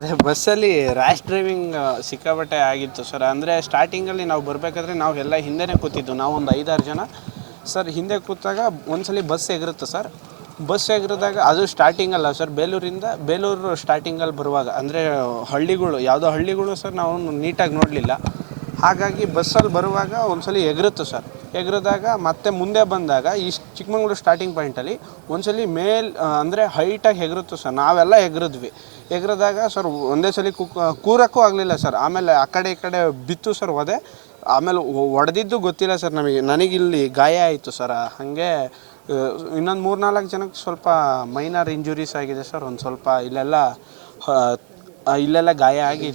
ಬಸ್ಸಲ್ಲಿ rash driving ಸಿಕ್ಕಾಪಟ್ಟೆ ಆಗಿತ್ತು ಸರ್. ಅಂದರೆ ಸ್ಟಾರ್ಟಿಂಗಲ್ಲಿ ನಾವು ಬರಬೇಕಾದ್ರೆ ನಾವು ಎಲ್ಲ ಹಿಂದೆನೇ ಕೂತಿದ್ದು, ನಾವು ಒಂದು 5-6 ಜನ ಸರ್. ಹಿಂದೆ ಕೂತಾಗ ಒಂದ್ಸಲಿ ಬಸ್ ಎಗರುತ್ತೆ ಸರ್. ಬಸ್ ಎಗರಿದಾಗ ಅದು ಸ್ಟಾರ್ಟಿಂಗಲ್ಲ ಸರ್, ಬೇಲೂರು ಸ್ಟಾರ್ಟಿಂಗಲ್ಲಿ ಬರುವಾಗ, ಅಂದರೆ ಹಳ್ಳಿಗಳು ಯಾವುದೋ ಹಳ್ಳಿಗಳು ಸರ್, ನಾವು ನೀಟಾಗಿ ನೋಡಲಿಲ್ಲ. ಹಾಗಾಗಿ ಬಸ್ಸಲ್ಲಿ ಬರುವಾಗ ಒಂದ್ಸಲಿ ಎಗರುತ್ತೆ ಸರ್. ಎಗರಿದಾಗ ಮತ್ತೆ ಮುಂದೆ ಬಂದಾಗ ಈ ಚಿಕ್ಕಮಂಗ್ಳೂರು ಸ್ಟಾರ್ಟಿಂಗ್ ಪಾಯಿಂಟಲ್ಲಿ ಒಂದ್ಸಲಿ ಅಂದರೆ ಹೈಟಾಗಿ ಎಗರುತ್ತೆ ಸರ್. ನಾವೆಲ್ಲ ಎಗರಿದಾಗ ಸರ್ ಒಂದೇ ಸಲ ಕೂರಕ್ಕೂ ಆಗಲಿಲ್ಲ ಸರ್. ಆಮೇಲೆ ಆ ಕಡೆ ಈ ಕಡೆ ಬಿತ್ತು ಸರ್ ಒದೆ. ಆಮೇಲೆ ಹೊಡೆದಿದ್ದು ಗೊತ್ತಿಲ್ಲ ಸರ್ ನನಗಿಲ್ಲಿ ಗಾಯ ಆಯಿತು ಸರ್. ಹಾಗೆ ಇನ್ನೊಂದು 3-4 ಜನಕ್ಕೆ ಸ್ವಲ್ಪ ಮೈನರ್ ಇಂಜುರೀಸ್ ಆಗಿದೆ ಸರ್. ಒಂದು ಸ್ವಲ್ಪ ಇಲ್ಲೆಲ್ಲ ಗಾಯ ಆಗಿ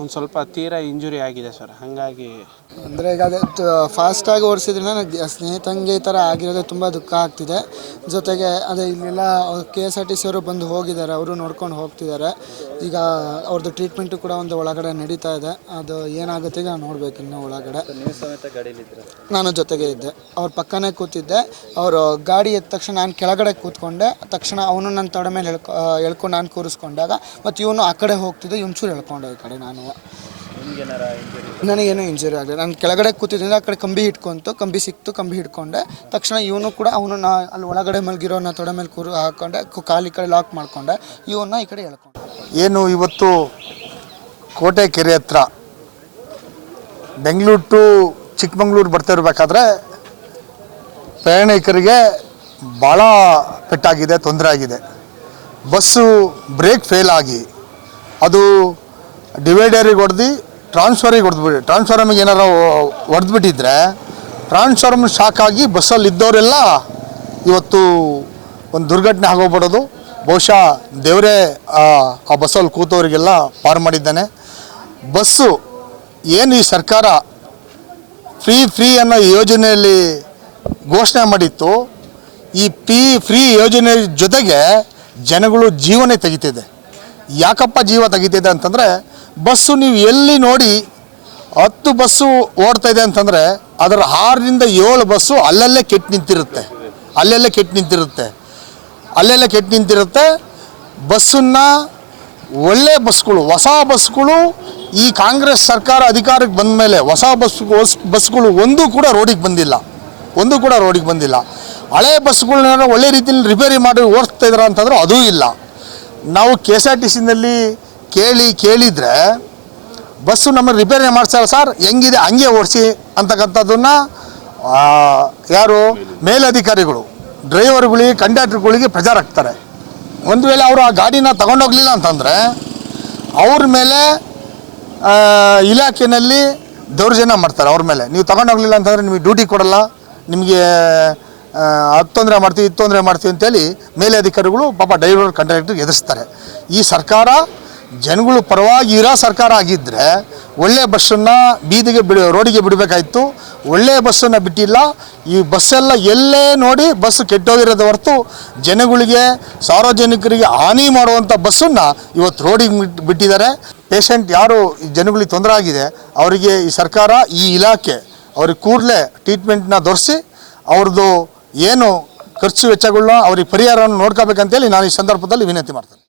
ಒಂದು ಸ್ವಲ್ಪ ತೀರಾ ಇಂಜುರಿ ಆಗಿದೆ ಸರ್. ಹಾಗಾಗಿ ಅಂದರೆ ಈಗ ಅದೇ ಫಾಸ್ಟಾಗಿ ಓಡಿಸಿದ್ರಿಂದ ನನಗೆ ಸ್ನೇಹಿತಂಗೆ ಈ ಥರ ಆಗಿರೋದು ತುಂಬ ದುಃಖ ಆಗ್ತಿದೆ. ಜೊತೆಗೆ ಅದೇ ಇಲ್ಲೆಲ್ಲ KSRTC ಅವರು ಬಂದು ಹೋಗಿದ್ದಾರೆ, ಅವರು ನೋಡ್ಕೊಂಡು ಹೋಗ್ತಿದ್ದಾರೆ. ಈಗ ಅವ್ರದ್ದು ಟ್ರೀಟ್ಮೆಂಟು ಕೂಡ ಒಂದು ಒಳಗಡೆ ನಡೀತಾ ಇದೆ. ಅದು ಏನಾಗುತ್ತೆ ಈಗ ನೋಡಬೇಕು ಇನ್ನು ಒಳಗಡೆ. ನಾನು ಜೊತೆಗೆ ಇದ್ದೆ, ಅವ್ರ ಪಕ್ಕನೇ ಕೂತಿದ್ದೆ. ಅವರು ಗಾಡಿ ಎದ್ದ ತಕ್ಷಣ ನಾನು ಕೆಳಗಡೆ ಕೂತ್ಕೊಂಡೆ. ತಕ್ಷಣ ಅವನು ನನ್ನ ತೊಡೆ ಮೇಲೆ ಎಳ್ಕೊಂಡು ನಾನು ಕೂರಿಸ್ಕೊಂಡಾಗ ಮತ್ತು ಇವನು ಆ ಕಡೆ ಹೋಗ್ತಿದ್ದೆ, ಒಂಚೂರು ಎಳ್ಕೊಂಡೆ ಈ ಕಡೆ. ನನಗೇನು ಇಂಜುರಿ ಆಗಲಿ. ನಾನು ಕೆಳಗಡೆ ಕೂತಿದ್ದರಿಂದ ಆ ಕಡೆ ಕಂಬಿ ಸಿಕ್ತು, ಕಂಬಿ ಹಿಡ್ಕೊಂಡೆ. ತಕ್ಷಣ ಇವನು ಕೂಡ ಅವನು ಅಲ್ಲಿ ಒಳಗಡೆ ಮಲಗಿರೋನ ತೊಡೆ ಮೇಲೆ ಹಾಕ್ಕೊಂಡೆ, ಕಾಲು ಈ ಕಡೆ ಲಾಕ್ ಮಾಡಿಕೊಂಡೆ, ಇವನ್ನ ಈ ಕಡೆ ಎಳ್ಕೊಂಡೆ. ಏನು ಇವತ್ತು ಕೋಟೆ ಕೆರೆ ಹತ್ರ ಬೆಂಗಳೂರು ಟು ಚಿಕ್ಕಮಂಗ್ಳೂರು ಬರ್ತಾ ಇರಬೇಕಾದ್ರೆ ಪ್ರಯಾಣಿಕರಿಗೆ ಭಾಳ ಪೆಟ್ಟಾಗಿದೆ, ತೊಂದರೆ ಆಗಿದೆ. ಬಸ್ಸು ಬ್ರೇಕ್ ಫೇಲ್ ಆಗಿ ಅದು ಡಿವೈಡರಿಗೆ ಹೊಡೆದು ಟ್ರಾನ್ಸ್ಫಾರ್ಮಿಗೆ ಹೊಡೆದ್ಬಿಟ್ಟು, ಟ್ರಾನ್ಸ್ಫಾರ್ಮಿಗೆ ಏನಾರು ಹೊಡೆದ್ಬಿಟ್ಟಿದ್ರೆ ಟ್ರಾನ್ಸ್ಫಾರ್ಮ್ ಶಾಕ್ ಆಗಿ ಬಸ್ಸಲ್ಲಿ ಇದ್ದವರೆಲ್ಲ ಇವತ್ತು ಒಂದು ದುರ್ಘಟನೆ ಆಗೋಗ್ಬಿಡೋದು. ಬಹುಶಃ ದೇವರೇ ಆ ಬಸ್ಸಲ್ಲಿ ಕೂತವರಿಗೆಲ್ಲ ಪಾರು ಮಾಡಿದ್ದಾನೆ. ಬಸ್ಸು ಏನು ಈ ಸರ್ಕಾರ ಫ್ರೀ ಅನ್ನೋ ಯೋಜನೆಯಲ್ಲಿ ಘೋಷಣೆ ಮಾಡಿತ್ತು, ಈ ಫ್ರೀ ಯೋಜನೆ ಜೊತೆಗೆ ಜನಗಳು ಜೀವನೇ ತೆಗಿತಿದೆ. ಯಾಕಪ್ಪ ಜೀವ ತೆಗಿತಿದೆ ಅಂತಂದರೆ, ಬಸ್ಸು ನೀವು ಎಲ್ಲಿ ನೋಡಿ 10 ಬಸ್ಸು ಓಡ್ತಾ ಇದೆ ಅಂತಂದರೆ ಅದರ 6ರಿಂದ 7 ಬಸ್ಸು ಅಲ್ಲಲ್ಲೇ ಕೆಟ್ಟು ನಿಂತಿರುತ್ತೆ. ಬಸ್ಸನ್ನು ಒಳ್ಳೆ ಬಸ್ಗಳು, ಹೊಸ ಬಸ್ಗಳು ಈ ಕಾಂಗ್ರೆಸ್ ಸರ್ಕಾರ ಅಧಿಕಾರಕ್ಕೆ ಬಂದ ಮೇಲೆ ಹೊಸ ಬಸ್ಗಳು ಒಂದೂ ಕೂಡ ರೋಡಿಗೆ ಬಂದಿಲ್ಲ. ಹಳೆ ಬಸ್ಗಳನ್ನ ಒಳ್ಳೆ ರೀತಿಯಲ್ಲಿ ರಿಪೇರಿ ಮಾಡಿ ಓಡಿಸ್ತಾ ಇದ್ದಾರೆ ಅಂತಂದ್ರೆ ಅದೂ ಇಲ್ಲ. ನಾವು KSRTCನಲ್ಲಿ ಕೇಳಿದರೆ ಬಸ್ಸು ನಮ್ಮನ್ನು ರಿಪೇರಿ ಮಾಡ್ಸಲ್ಲ ಸರ್, ಹೆಂಗಿದೆ ಹಂಗೆ ಓಡಿಸಿ ಅಂತಕ್ಕಂಥದ್ದನ್ನು ಯಾರು ಮೇಲಧಿಕಾರಿಗಳು ಡ್ರೈವರ್ಗಳಿಗೆ, ಕಂಡಕ್ಟರ್ಗಳಿಗೆ ಪ್ರೆಜರ್ ಹಾಕ್ತಾರೆ. ಒಂದು ವೇಳೆ ಅವರು ಆ ಗಾಡಿನ ತಗೊಂಡೋಗ್ಲಿಲ್ಲ ಅಂತಂದರೆ ಅವ್ರ ಮೇಲೆ ಇಲಾಖೆಯಲ್ಲಿ ದೌರ್ಜನ್ಯ ಮಾಡ್ತಾರೆ. ಅವ್ರ ಮೇಲೆ ನೀವು ತಗೊಂಡೋಗ್ಲಿಲ್ಲ ಅಂತಂದರೆ ನಿಮಗೆ ಡ್ಯೂಟಿ ಕೊಡಲ್ಲ, ನಿಮಗೆ ಅದು ತೊಂದರೆ ಮಾಡ್ತೀವಿ ಅಂತೇಳಿ ಮೇಲಧಿಕಾರಿಗಳು ಪಾಪ ಡ್ರೈವರ್ ಕಂಡಕ್ಟರ್ಗೆ ಎದುರಿಸ್ತಾರೆ. ಈ ಸರ್ಕಾರ ಜನಗಳು ಪರವಾಗಿ ಇರೋ ಸರ್ಕಾರ ಆಗಿದ್ದರೆ ಒಳ್ಳೆ ಬಸ್ಸನ್ನು ರೋಡಿಗೆ ಬಿಡಬೇಕಾಯಿತು. ಒಳ್ಳೆಯ ಬಸ್ಸನ್ನು ಬಿಟ್ಟಿಲ್ಲ. ಈ ಬಸ್ಸೆಲ್ಲ ಎಲ್ಲೇ ನೋಡಿ ಬಸ್ಸು ಕೆಟ್ಟೋಗಿರೋದು ಹೊರತು ಜನಗಳಿಗೆ, ಸಾರ್ವಜನಿಕರಿಗೆ ಹಾನಿ ಮಾಡುವಂಥ ಬಸ್ಸನ್ನು ಇವತ್ತು ರೋಡಿಗೆ ಬಿಟ್ಟಿದ್ದಾರೆ. ಪೇಷಂಟ್ ಯಾರು ಜನಗಳಿಗೆ ತೊಂದರೆ ಆಗಿದೆ ಅವರಿಗೆ ಈ ಸರ್ಕಾರ, ಈ ಇಲಾಖೆ ಅವ್ರಿಗೆ ಕೂಡಲೇ ಟ್ರೀಟ್ಮೆಂಟ್ನ ದೊರಕಿಸಿ ಅವ್ರದ್ದು ಏನು ಖರ್ಚು ವೆಚ್ಚಗಳನ್ನ ಅವ್ರಿಗೆ ಪರಿಹಾರವನ್ನು ನೋಡ್ಕೋಬೇಕಂತೇಳಿ ನಾನು ಈ ಸಂದರ್ಭದಲ್ಲಿ ವಿನಂತಿ ಮಾಡ್ತೇನೆ.